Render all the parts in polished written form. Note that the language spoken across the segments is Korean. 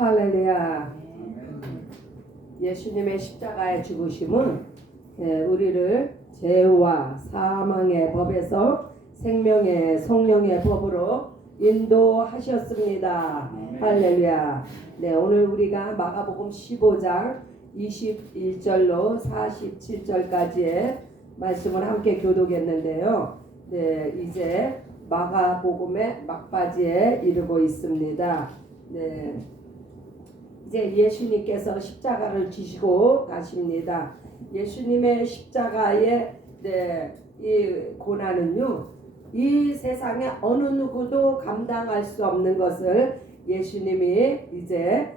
할렐루야. 예수님의 십자가의 죽으심은 우리를 죄와 사망의 법에서 생명의 성령의 법으로 인도하셨습니다. 할렐루야. 네, 오늘 우리가 마가복음 15장 21절로 47절까지의 말씀을 함께 교독했는데요. 네, 이제 마가복음의 막바지에 이르고 있습니다. 네, 이제 예수님께서 십자가를 지시고 가십니다. 예수님의 십자가의 이 고난은요, 이 세상에 어느 누구도 감당할 수 없는 것을 예수님이 이제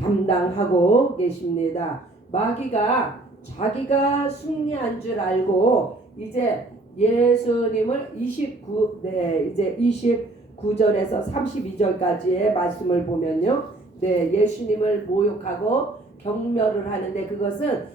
담당하고 계십니다. 마귀가 자기가 승리한 줄 알고 이제 예수님을 29절에서 32절까지의 말씀을 보면요, 예수님을 모욕하고 경멸을 하는데, 그것은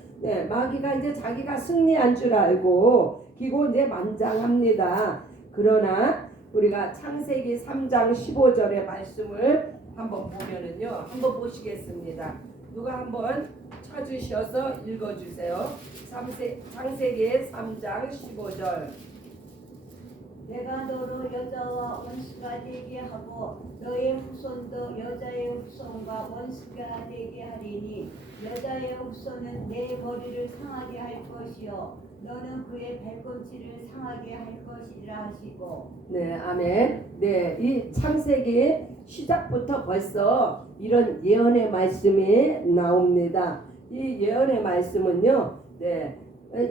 마귀가 이제 자기가 승리한 줄 알고 기고 이제 만장합니다. 그러나 우리가 창세기 3장 15절의 말씀을 한번 보면은요, 한번 보시겠습니다. 누가 한번 찾으셔서 읽어주세요. 창세기 3장 15절. 내가 너로 여자와 원수가 되게 하고 너의 후손도 여자의 후손과 원수가 되게 하리니 여자의 후손은 내 머리를 상하게 할 것이요 너는 그의 발꿈치를 상하게 할 것이라 하시고. 네, 아멘. 네, 이 창세기 시작부터 벌써 이런 예언의 말씀이 나옵니다. 이 예언의 말씀은요,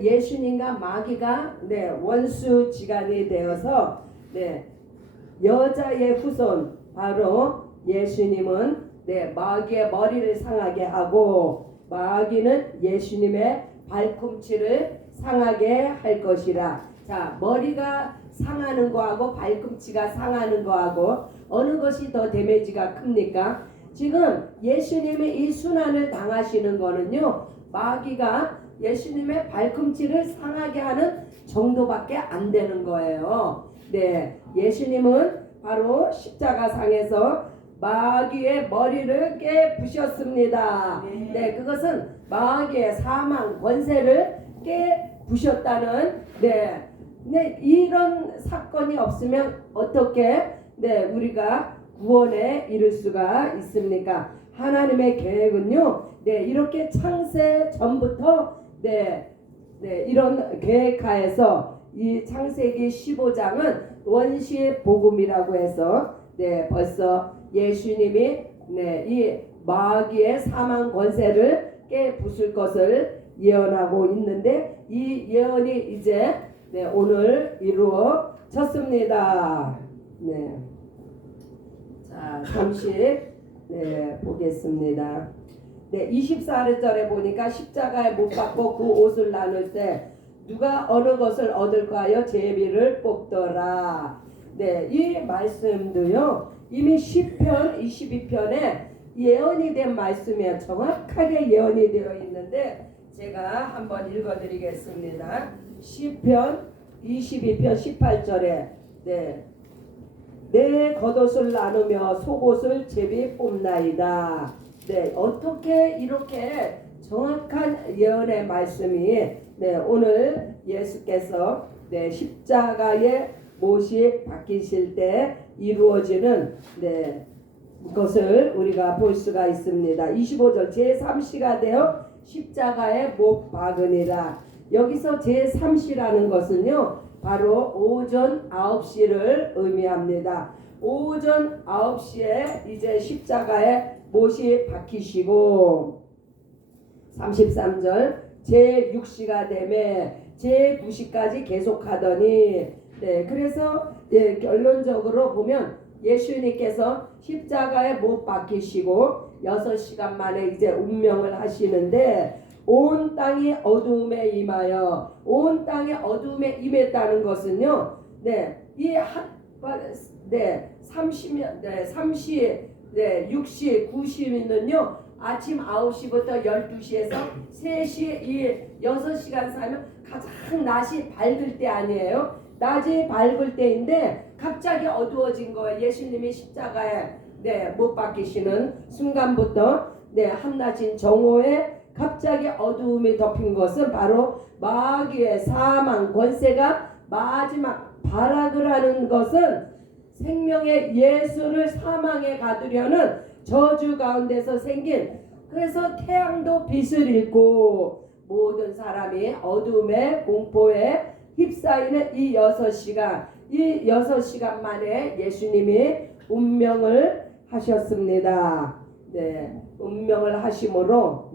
예수님과 마귀가 원수지간이 되어서 여자의 후손, 바로 예수님은 마귀의 머리를 상하게 하고 마귀는 예수님의 발꿈치를 상하게 할 것이라. 자, 머리가 상하는 거하고 발꿈치가 상하는 거하고 어느 것이 더 데미지가 큽니까? 지금 예수님이 이 순환을 당하시는 거는요, 마귀가 예수님의 발꿈치를 상하게 하는 정도밖에 안 되는 거예요. 네, 예수님은 바로 십자가상에서 마귀의 머리를 깨부셨습니다. 네, 그것은 마귀의 사망 권세를 깨부셨다는 이런 사건이 없으면 어떻게 우리가 구원에 이를 수가 있습니까? 하나님의 계획은요, 이렇게 창세 전부터 이런 계획하에서 이 창세기 15장은 원시 복음이라고 해서 벌써 예수님이 이 마귀의 사망 권세를 깨부술 것을 예언하고 있는데, 이 예언이 이제 오늘 이루어졌습니다. 자, 잠시 보겠습니다. 24절에 보니까 십자가에 못 박고 그 옷을 나눌 때 누가 어느 것을 얻을까 하여 제비를 뽑더라. 이 말씀도요, 이미 시편 22편에 예언이 된 말씀이에요. 정확하게 예언이 되어 있는데 제가 한번 읽어드리겠습니다. 시편 22편 18절에 내 겉옷을 나누며 속옷을 제비 뽑나이다. 어떻게 이렇게 정확한 예언의 말씀이 오늘 예수께서 십자가에 못이 박히실 때 이루어지는 것을 우리가 볼 수가 있습니다. 25절 제3시가 되어 십자가에 못 박으니라. 여기서 제3시라는 것은요, 바로 오전 9시를 의미합니다. 오전 9시에 이제 십자가에 못이 박히시고, 33절 제6시가 되매 제9시까지 계속하더니, 그래서 결론적으로 보면 예수님께서 십자가에 못 박히시고 6시간 만에 이제 운명을 하시는데, 온 땅이 어두움에 임하여, 온 땅이 어두움에 임했다는 것은요, 이 3시, 6시, 9시는요, 아침 9시부터 12시에서 3시, 이 6시간 사이면 가장 낮이 밝을 때 아니에요? 낮이 밝을 때인데 갑자기 어두워진 거예요. 예수님이 십자가에 못 박히시는 순간부터 한낮인 정오에 갑자기 어두움이 덮인 것은 바로 마귀의 사망 권세가 마지막 발악을 하는 것은 생명의 예수를 사망에 가두려는 저주 가운데서 생긴, 그래서 태양도 빛을 잃고 모든 사람이 어둠의 공포에 휩싸이는 이 6시간 만에 예수님이 운명을 하셨습니다. 운명을 하심으로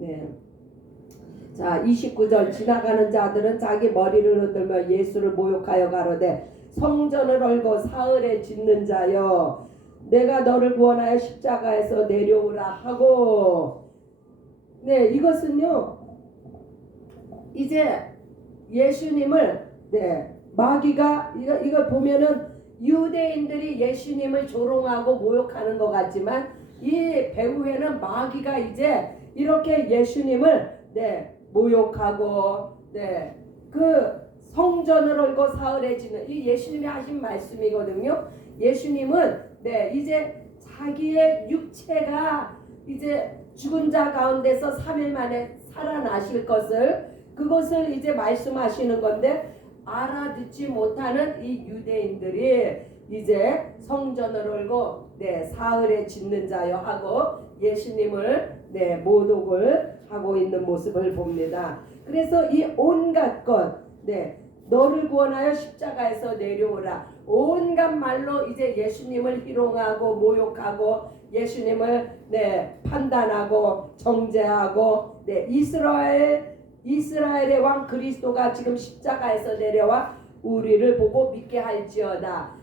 자 29절 지나가는 자들은 자기 머리를 흔들며 예수를 모욕하여 가로되 성전을 얼고 사흘에 짓는 자여 내가 너를 구원하여 십자가에서 내려오라 하고, 이것은요 이제 예수님을 마귀가 이걸 보면은 유대인들이 예수님을 조롱하고 모욕하는 것 같지만 이 배후에는 마귀가 이제 이렇게 예수님을 모욕하고 그 성전을 얼고 사흘에 짓는 이 예수님이 하신 말씀이거든요. 예수님은 이제 자기의 육체가 이제 죽은 자 가운데서 3일 만에 살아나실 것을, 그것을 이제 말씀하시는 건데 알아듣지 못하는 이 유대인들이 이제 성전을 얼고 사흘에 짓는 자여 하고 예수님을 모독을 하고 있는 모습을 봅니다. 그래서 이 온갖 것 너를 구원하여 십자가에서 내려오라, 온갖 말로 이제 예수님을 희롱하고 모욕하고 예수님을 판단하고 정죄하고 이스라엘의 왕 그리스도가 지금 십자가에서 내려와 우리를 보고 믿게 할지어다.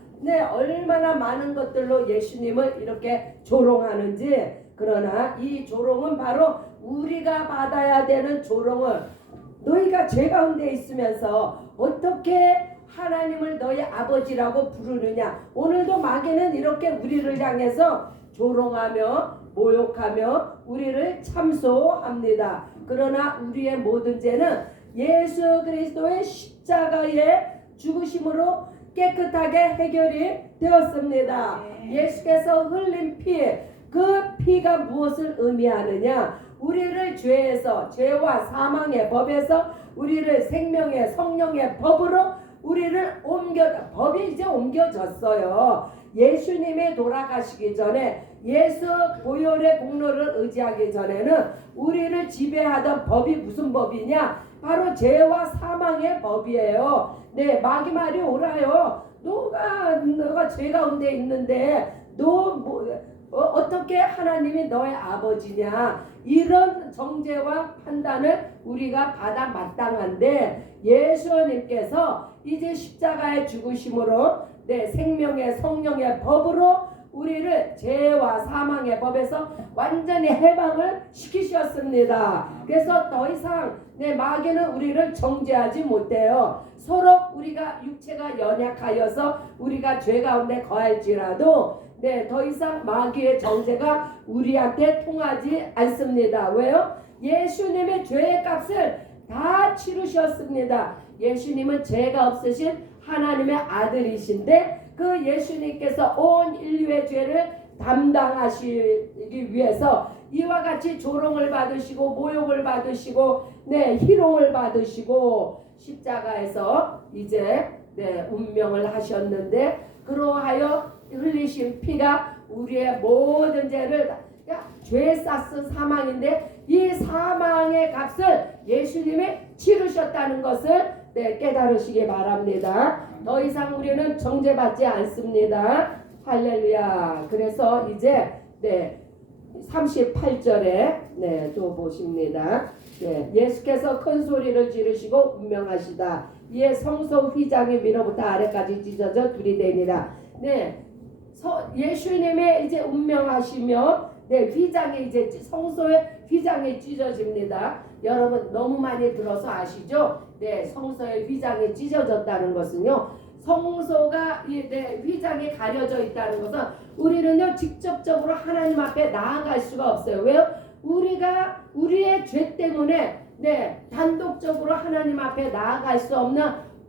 얼마나 많은 것들로 예수님을 이렇게 조롱하는지, 그러나 이 조롱은 바로 우리가 받아야 되는 조롱을, 너희가 죄 가운데 있으면서 어떻게 하나님을 너희 아버지라고 부르느냐. 오늘도 마귀는 이렇게 우리를 향해서 조롱하며 모욕하며 우리를 참소합니다. 그러나 우리의 모든 죄는 예수 그리스도의 십자가의 죽으심으로 깨끗하게 해결이 되었습니다. 예수께서 흘린 피, 그 피가 무엇을 의미하느냐? 우리를 죄에서, 죄와 사망의 법에서 우리를 생명의 성령의 법으로 우리를 법이 이제 옮겨졌어요. 예수님이 돌아가시기 전에, 예수 보혈의 공로를 의지하기 전에는 우리를 지배하던 법이 무슨 법이냐? 바로 죄와 사망의 법이에요. 마귀 말이 오라요. 너가 죄 가운데 있는데 어떻게 하나님이 너의 아버지냐? 이런 정죄와 판단을 우리가 받아 마땅한데, 예수님께서 이제 십자가의 죽으심으로 생명의 성령의 법으로 우리를 죄와 사망의 법에서 완전히 해방을 시키셨습니다. 그래서 더 이상 마귀는 우리를 정죄하지 못해요. 서로 우리가 육체가 연약하여서 우리가 죄 가운데 거할지라도 더 이상 마귀의 정죄가 우리한테 통하지 않습니다. 왜요? 예수님의 죄의 값을 다 치르셨습니다. 예수님은 죄가 없으신 하나님의 아들이신데 그 예수님께서 온 인류의 죄를 담당하시기 위해서 이와 같이 조롱을 받으시고 모욕을 받으시고 희롱을 받으시고 십자가에서 이제 운명을 하셨는데, 그러하여 흘리신 피가 우리의 모든 죄를, 죄에 쌌은 사망인데 이 사망의 값을 예수님이 치르셨다는 것을 깨달으시기 바랍니다. 더 이상 우리는 정죄받지 않습니다. 할렐루야. 그래서 이제 38절에 또 보십니다. 예수께서 큰 소리를 지르시고 운명하시다. 이에 성소 휘장이 위로부터 아래까지 찢어져 둘이 되니라. 예수님의 이제 운명하시며 휘장이 이제 성소의 휘장이 찢어집니다. 여러분 너무 많이 들어서 아시죠? 성소의 휘장이 찢어졌다는 것은요, 성소가 휘장이 가려져 있다는 것은 우리는요 직접적으로 하나님 앞에 나아갈 수가 없어요. 왜요? 우리가 우리의 죄 때문에 단독적으로 하나님 앞에 나아갈 수 없는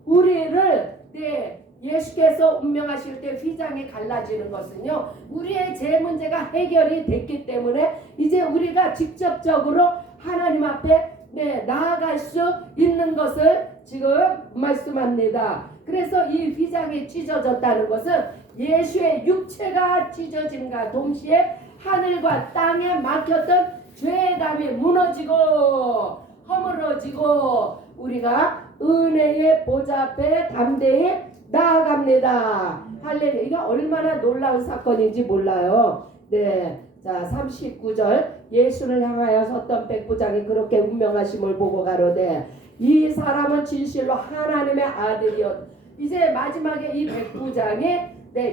우리를 예수께서 운명하실 때 휘장이 갈라지는 것은요, 우리의 죄 문제가 해결이 됐기 때문에 이제 우리가 직접적으로 하나님 앞에 나아갈 수 있는 것을 지금 말씀합니다. 그래서 이 휘장이 찢어졌다는 것은 예수의 육체가 찢어짐과 동시에 하늘과 땅에 막혔던 죄의 담이 무너지고 허물어지고 우리가 은혜의 보좌 앞에 담대히 나아갑니다. 할렐루야. 이거 얼마나 놀라운 사건인지 몰라요. 네. 자, 39절. 예수를 향하여 섰던 백부장이 그렇게 운명하심을 보고 가로되 이 사람은 진실로 하나님의 아들이었. 이제 마지막에 이 백부장이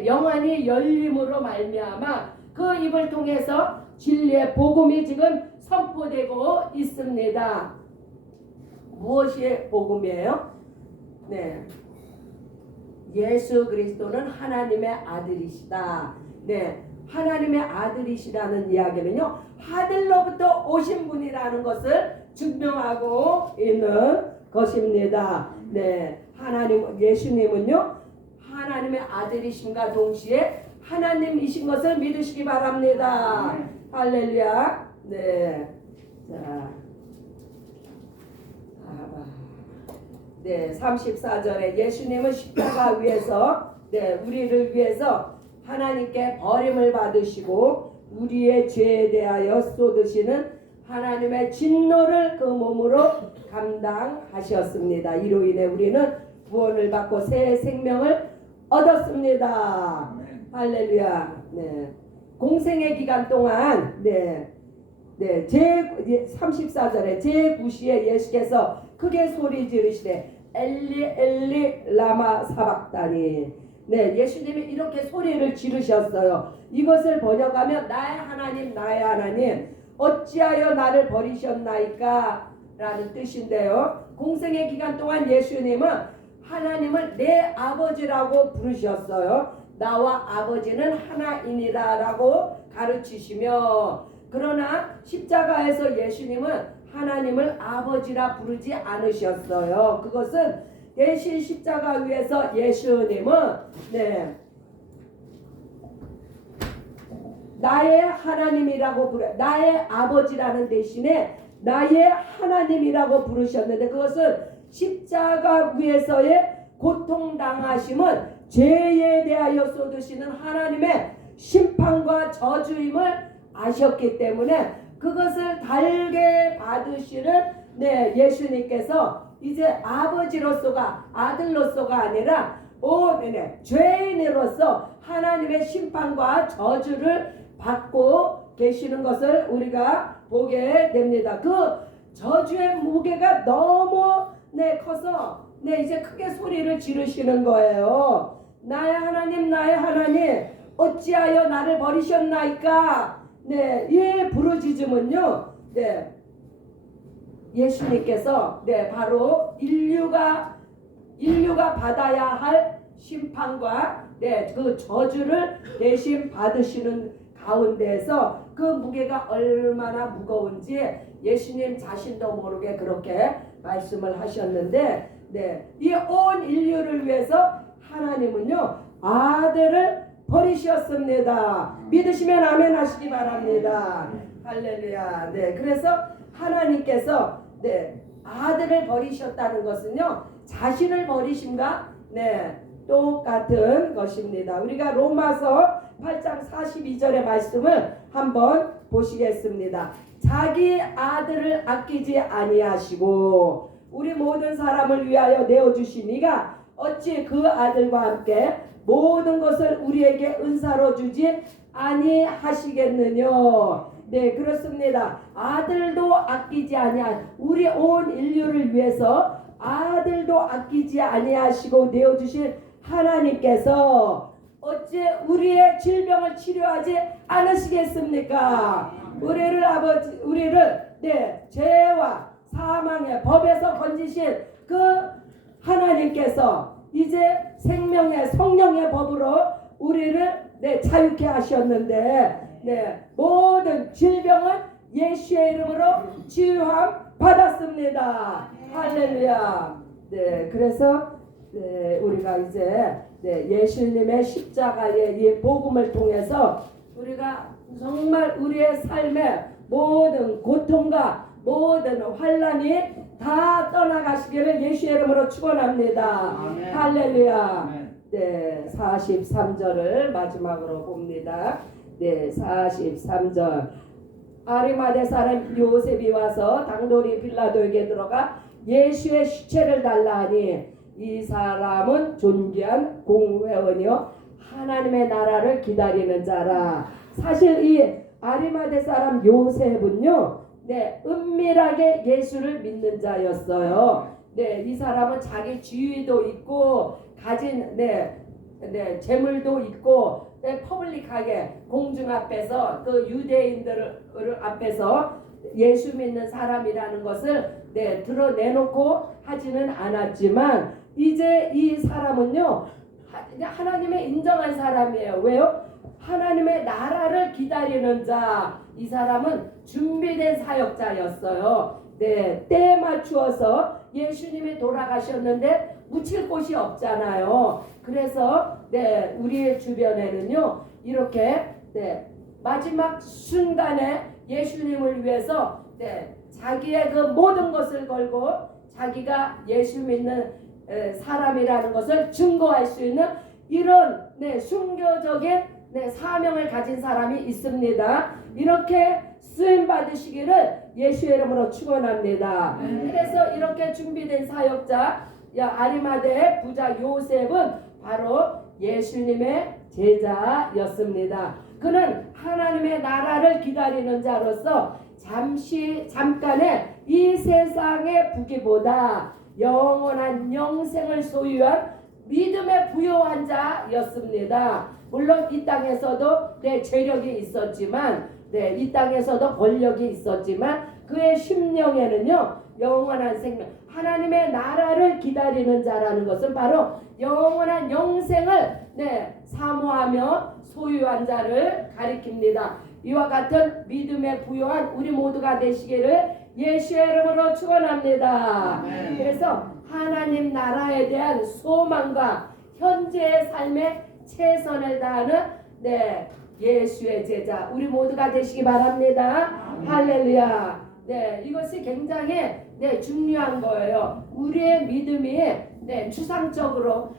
영안이 열림으로 말미암아 그 입을 통해서 진리의 복음이 지금 선포되고 있습니다. 무엇이 복음이에요? 네. 예수 그리스도는 하나님의 아들이시다. 네. 하나님의 아들이시라는 이야기는요, 하늘로부터 오신 분이라는 것을 증명하고 있는 것입니다. 네. 예수님은요, 하나님의 아들이심과 동시에 하나님이신 것을 믿으시기 바랍니다. 할렐루야. 네. 자. 네, 34절에 예수님은 십자가 위에서 우리를 위해서 하나님께 버림을 받으시고 우리의 죄에 대하여 쏟으시는 하나님의 진노를 그 몸으로 감당하셨습니다. 이로 인해 우리는 구원을 받고 새 생명을 얻었습니다. 할렐루야. 네. 공생의 기간 동안 제 34절에 제9시에 예수께서 크게 소리 지르시되 엘리 엘리 라마 사박다니. 네, 예수님이 이렇게 소리를 지르셨어요. 이것을 번역하면 나의 하나님 나의 하나님 어찌하여 나를 버리셨나이까 라는 뜻인데요. 공생의 기간 동안 예수님은 하나님을 내 아버지라고 부르셨어요. 나와 아버지는 하나이니라 라고 가르치시며, 그러나 십자가에서 예수님은 하나님을 아버지라 부르지 않으셨어요. 그것은 대신 십자가 위에서 예수님은 나의 하나님이라고 나의 아버지라는 대신에 나의 하나님이라고 부르셨는데, 그것은 십자가 위에서의 고통당하심은 죄에 대하여 쏟으시는 하나님의 심판과 저주임을 아셨기 때문에 그것을 달게 받으시는 예수님께서 이제 아버지로서가 아들로서가 아니라 죄인으로서 하나님의 심판과 저주를 받고 계시는 것을 우리가 보게 됩니다. 그 저주의 무게가 너무 커서 이제 크게 소리를 지르시는 거예요. 나의 하나님 나의 하나님 어찌하여 나를 버리셨나이까. 이 부르짖음은요, 예수님께서 바로 인류가 받아야 할 심판과 그 저주를 대신 받으시는 가운데에서 그 무게가 얼마나 무거운지 예수님 자신도 모르게 그렇게 말씀을 하셨는데, 이 온 인류를 위해서 하나님은요 아들을 버리셨습니다. 믿으시면 아멘 하시기 바랍니다. 할렐루야. 그래서 하나님께서 아들을 버리셨다는 것은요 자신을 버리심과 똑같은 것입니다. 우리가 로마서 8장 42절의 말씀을 한번 보시겠습니다. 자기 아들을 아끼지 아니하시고 우리 모든 사람을 위하여 내어주시니가 어찌 그 아들과 함께 모든 것을 우리에게 은사로 주지 아니하시겠느냐. 그렇습니다. 아들도 아끼지 아니한 우리 온 인류를 위해서 아들도 아끼지 아니하시고 내어주신 하나님께서 어찌 우리의 질병을 치료하지 않으시겠습니까? 우리를 죄와 사망의 법에서 건지신 그 하나님께서 이제 생명의 성령의 법으로 우리를 자유케 하셨는데 모든 질병은 예수의 이름으로 치유함 받았습니다. 할렐루야. 그래서 네, 우리가 이제 예수님의 십자가의 이 복음을 통해서 우리가 정말 우리의 삶의 모든 고통과 모든 환란이 다 떠나가시기를 예수의 이름으로 축원합니다. 아멘. 할렐루야. 아멘. 네, 43절을 마지막으로 봅니다. 네, 43절. 아리마대 사람 요셉이 와서 당돌이 빌라도에게 들어가 예수의 시체를 달라 하니 이 사람은 존귀한 공회원이요 하나님의 나라를 기다리는 자라. 사실 이 아리마대 사람 요셉은요, 은밀하게 예수를 믿는 자였어요. 이 사람은 자기 지위도 있고 가진 재물도 있고 퍼블릭하게 공중 앞에서 그 유대인들 앞에서 예수 믿는 사람이라는 것을 드러내놓고 하지는 않았지만 이제 이 사람은요 하나님의 인정한 사람이에요. 왜요? 하나님의 나라를 기다리는 자. 이 사람은 준비된 사역자였어요. 때에 맞추어서 예수님이 돌아가셨는데 묻힐 곳이 없잖아요. 그래서 우리의 주변에는요 이렇게 마지막 순간에 예수님을 위해서 자기의 그 모든 것을 걸고 자기가 예수 믿는 사람이라는 것을 증거할 수 있는 이런 순교적인 사명을 가진 사람이 있습니다. 이렇게 쓰임 받으시기를 예수의 이름으로 축원합니다. 그래서 이렇게 준비된 사역자 아리마대 부자 요셉은 바로 예수님의 제자였습니다. 그는 하나님의 나라를 기다리는 자로서 잠깐의 이 세상의 부귀보다 영원한 영생을 소유한 믿음에 부요한 자였습니다. 물론 이 땅에서도 재력이 있었지만 이 땅에서도 권력이 있었지만 그의 심령에는요 영원한 생명, 하나님의 나라를 기다리는 자라는 것은 바로 영원한 영생을 사모하며 소유한 자를 가리킵니다. 이와 같은 믿음에 부요한 우리 모두가 되시기를 예수의 이름으로 축원합니다. 그래서 하나님 나라에 대한 소망과 현재의 삶에 최선을 다하는 예수의 제자 우리 모두가 되시기 바랍니다. 할렐루야. 이것이 굉장히 중요한 거예요. 우리의 믿음이 추상적으로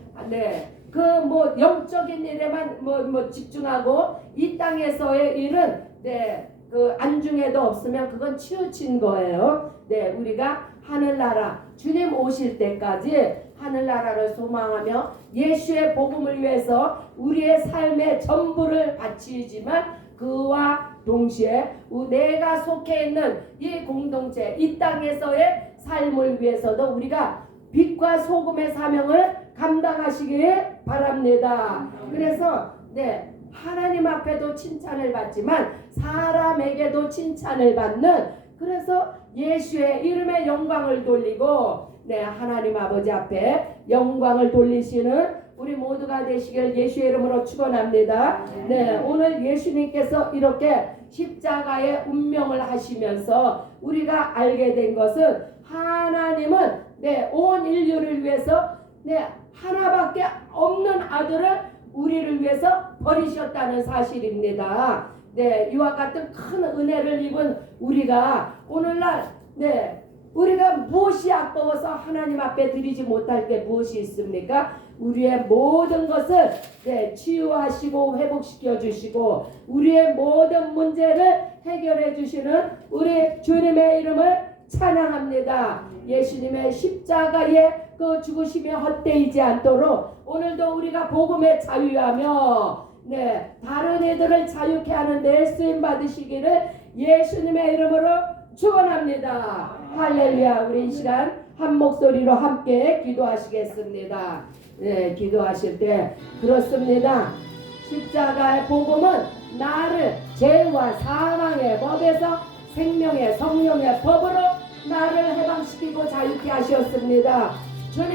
그 영적인 일에만 집중하고 이 땅에서의 일은 그 안중에도 없으면 그건 치우친 거예요. 우리가 하늘나라 주님 오실 때까지 하늘나라를 소망하며 예수의 복음을 위해서 우리의 삶의 전부를 바치지만 그와 동시에 내가 속해 있는 이 공동체 이 땅에서의 삶을 위해서도 우리가 빛과 소금의 사명을 감당하시길 바랍니다. 그래서 하나님 앞에도 칭찬을 받지만 사람에게도 칭찬을 받는, 그래서 예수의 이름에 영광을 돌리고 하나님 아버지 앞에 영광을 돌리시는 우리 모두가 되시길 예수의 이름으로 축원합니다. 오늘 예수님께서 이렇게 십자가의 운명을 하시면서 우리가 알게 된 것은 하나님은 온 인류를 위해서 하나밖에 없는 아들을 우리를 위해서 버리셨다는 사실입니다. 이와 같은 큰 은혜를 입은 우리가 오늘날 우리가 무엇이 아까워서 하나님 앞에 드리지 못할 게 무엇이 있습니까? 우리의 모든 것을 치유하시고 회복시켜 주시고 우리의 모든 문제를 해결해 주시는 우리 주님의 이름을 찬양합니다. 예수님의 십자가의 그 죽으심이 헛되이지 않도록 오늘도 우리가 복음에 자유하며 다른 이들을 자유케 하는 데 쓰임 받으시기를 예수님의 이름으로 축원합니다. 할렐루야. 우리 이 시간 한 목소리로 함께 기도하시겠습니다. 기도하실 때 그렇습니다. 십자가의 복음은 나를 죄와 사망의 법에서 생명의 성령의 법으로 나를 해방시키고 자유케 하셨습니다. 주님,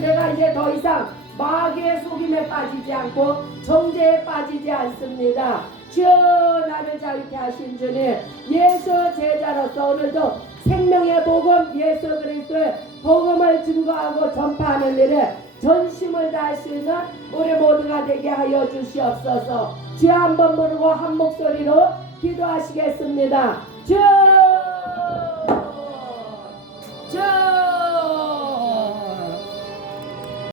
내가 이제 더 이상 마귀의 속임에 빠지지 않고 정죄에 빠지지 않습니다. 주여, 나를 자유케 하신 주님, 예수 제자로서 오늘도 생명의 복음 예수 그리스도의 복음을 증거하고 전파하는 일에 전심을 다할 수 있는 우리 모두가 되게 하여 주시옵소서. 주 한 번 부르고 한 목소리로 기도하시겠습니다. 주